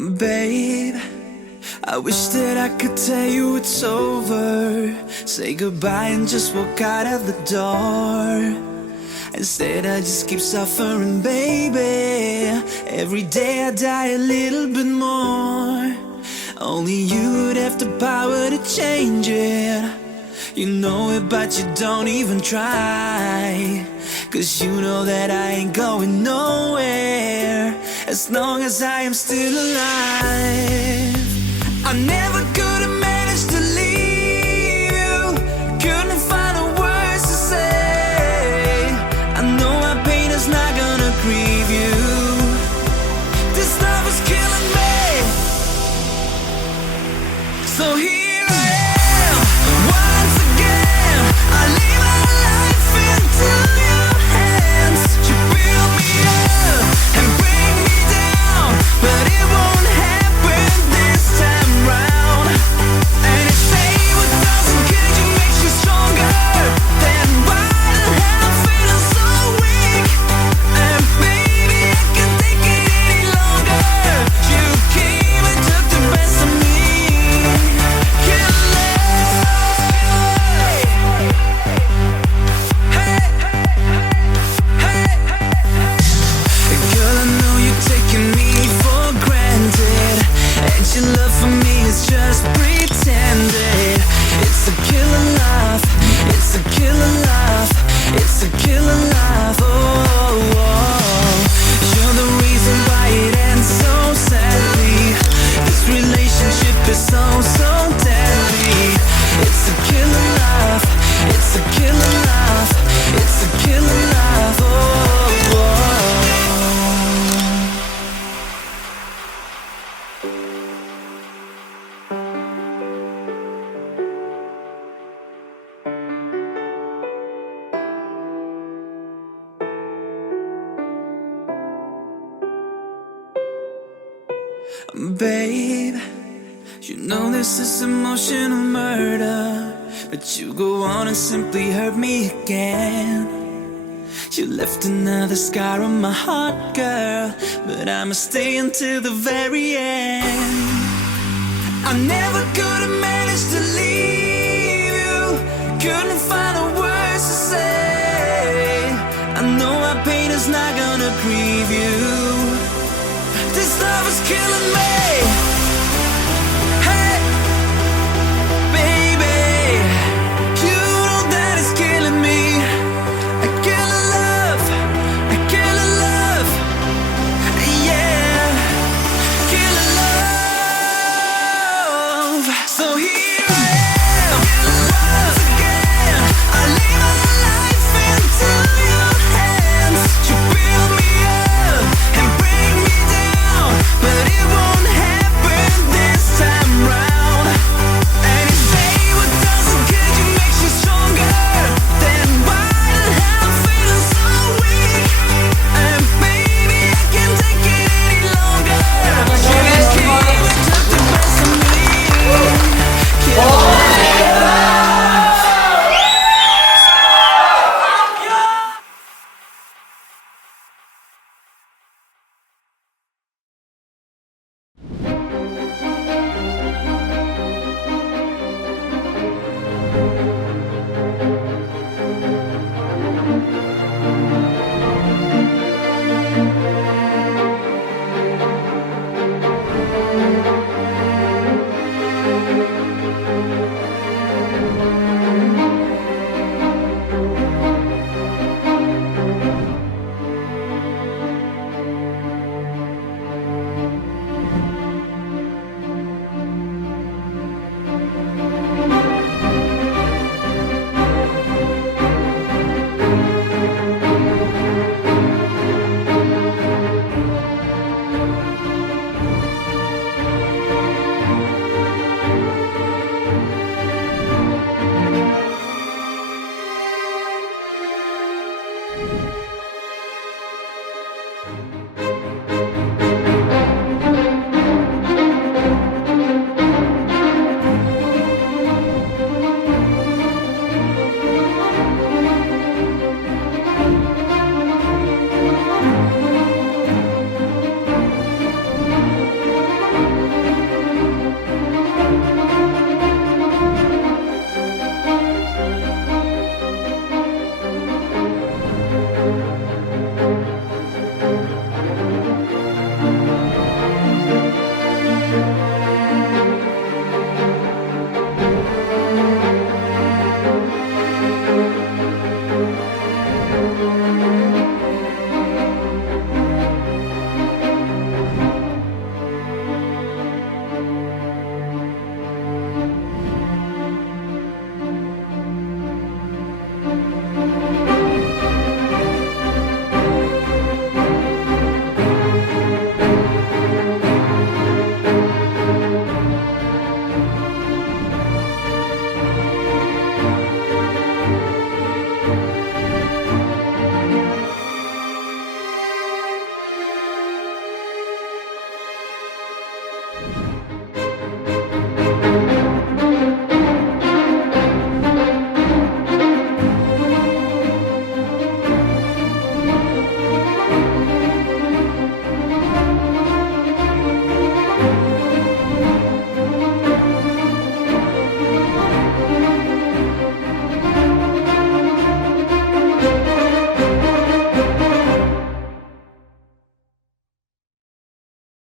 Babe, I wish that I could tell you it's over, say goodbye and just walk out of the door. Instead I just keep suffering, baby. Every day I die a little bit more. Only you would have the power to change it. You know it but you don't even try, 'cause you know that I ain't going nowhere as long as I am still alive. I never could have managed to leave you, couldn't find the words to say. I know my pain is not gonna grieve you. This love is killing me. So here I am, once again. I leave my life into your hands. You build me up and bring me down, but it won't happen this time round. And if say what doesn't kill you makes you stronger, then why the hell I'm feeling so weak? And baby, I can't take it any longer. You came and took the best of me. Kill love. Hey, hey, hey. Girl, I know you're taking me for granted, and your love for me is just pretended. It's a killer love, it's a killer love, it's a killer love. Oh, oh. You're the reason why it ends so sadly. This relationship is so, so deadly. It's a killer love, it's a killer love, it's a killer love. Oh, oh. Babe, you know this is emotional murder, but you go on and simply hurt me again. You left another scar on my heart, girl, but I'ma stay until the very end. I never could have managed to leave you, couldn't find the words to say. I know my pain is not gonna grieve you. This love is killing me. Hey, baby, you know that it's killing me. I kill a love, I kill a love, yeah, kill a love. So here I am, once again. I leave my life into your hands. You build me up and bring me down, but it won't happen this time round. And if say what doesn't kill you makes you stronger, then why the hell I'm feeling so weak? And baby, I can't take it any longer. You came and took the best of me. Kill